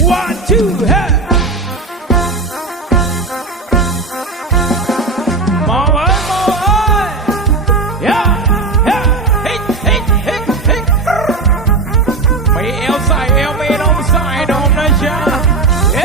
One, two, hey! มาไวมาไว้ย่าย่าเฮ้ยเฮ้ยเฮ้ยเฮ้ยไม่เอลใส่เอลไม่ต้อใส่นมนะจ๊ะเฮ้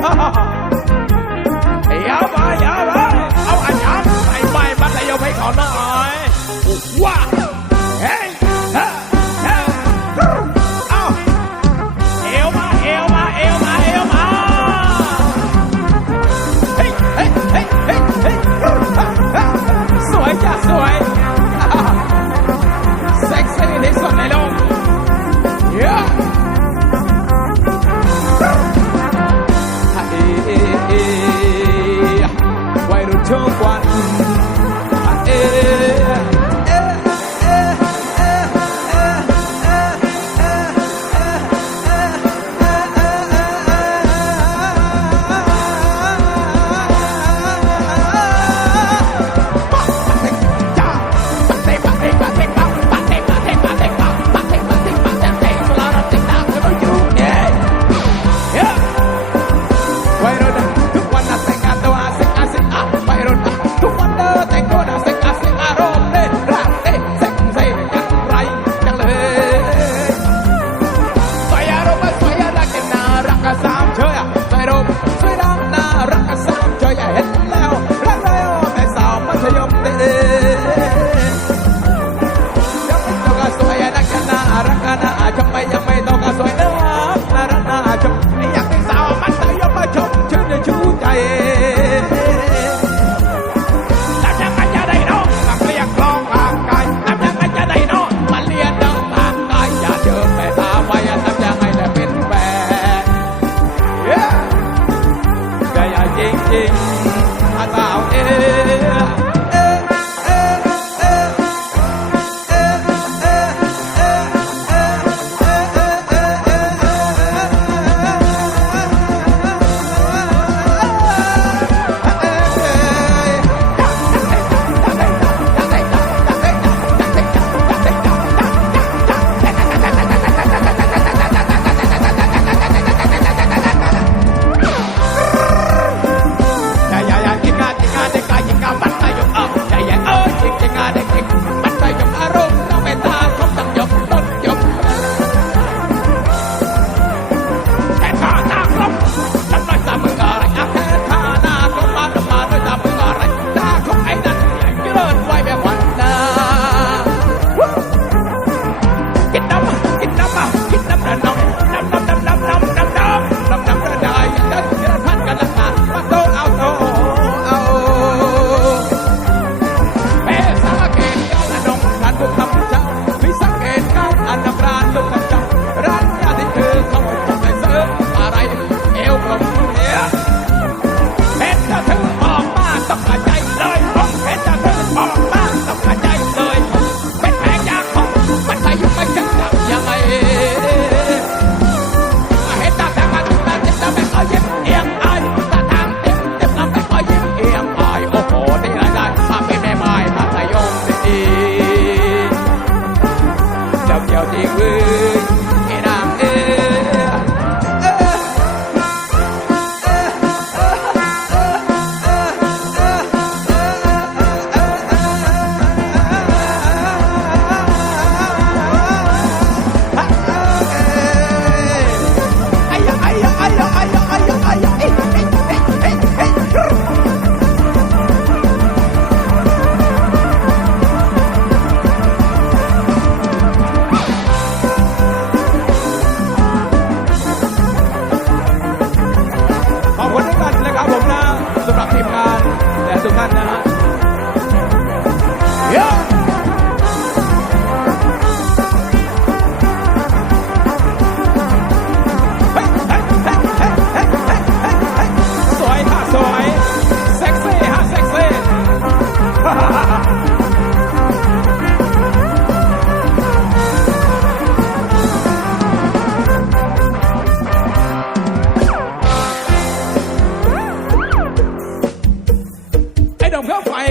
哈哈哈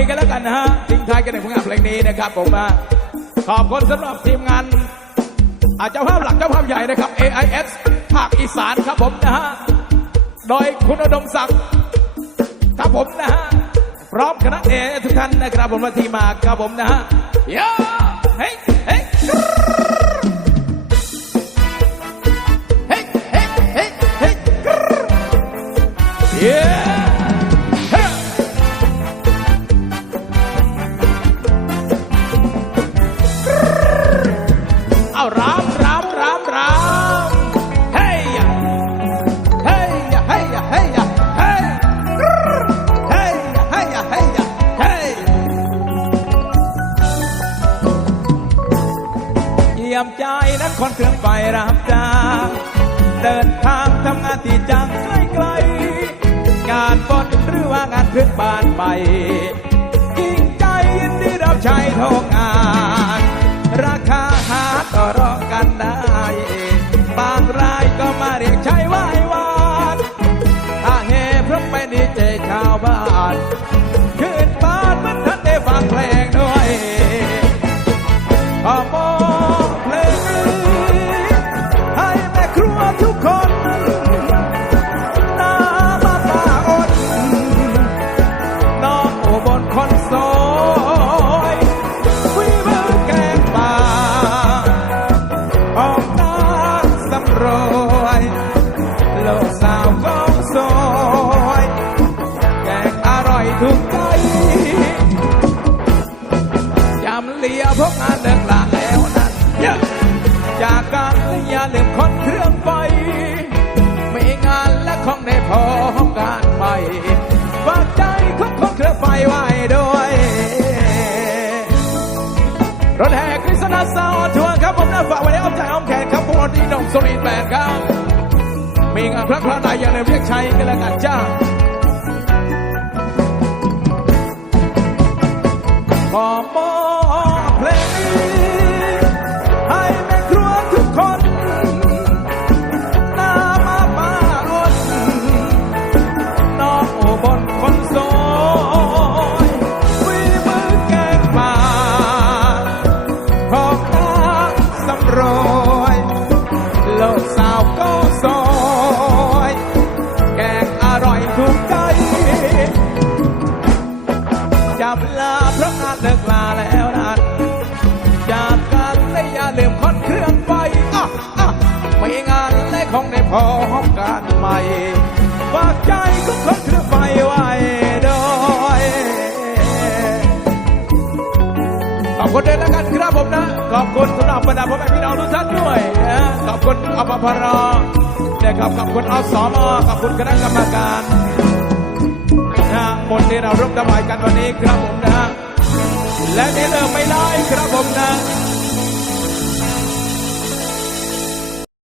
กันแล้วกันนะฮะทิงไทยกันในผลงานเพลงนี้นะครับผมนะขอบคุณสำหรับทีมงานอาเจ้าภาพหลักเจ้าภาพใหญ่นะครับ AIS ภาคอีสานครับผมนะฮะโดยคุณอุดมศักดิ์ครับผมนะฮะพร้อมคณะเอทุกท่านนะครับผมมาทีมาครับผมนะฮะโย่เฮ้ยเฮ้ยเฮ้ยเฮ้ยเฮ้ยเฮ้ย คนเครื่องไปรับจ้างเดินทางทำงานที่จังไกลไกลๆงานบนหรือว่างานขึ้นบ้านไปยิ่งใจยินดีรับใช้ทุกงาน ราคาหาต่อรองกันได้บางรายก็มาเรียกใช้ไหว้วานถ้าเฮพราะไปดีเจชาวบ้าน แขนครับพวกเราดีน้องสุรินแบนครับ มีงานพระพระนายอย่างเรียกใช้กันแล้วกันจ้าขอมอ ของในพอห้องการใหม่ฝากใจทุกคนเครื่องไฟไว้ด้วยขอบคุณด้วยแล้วกันครับผมนะ ขอบคุณสำหรับบรรดาพ่อแม่พี่น้องทุกท่านด้วยนะขอบคุณอปพรนะครับขอบคุณอสมขอบคุณคณะกรรมการนะบทที่เราร่วมถวายกันวันนี้ครับผมนะ และนี่เริ่มไม่ได้ครับผมนะ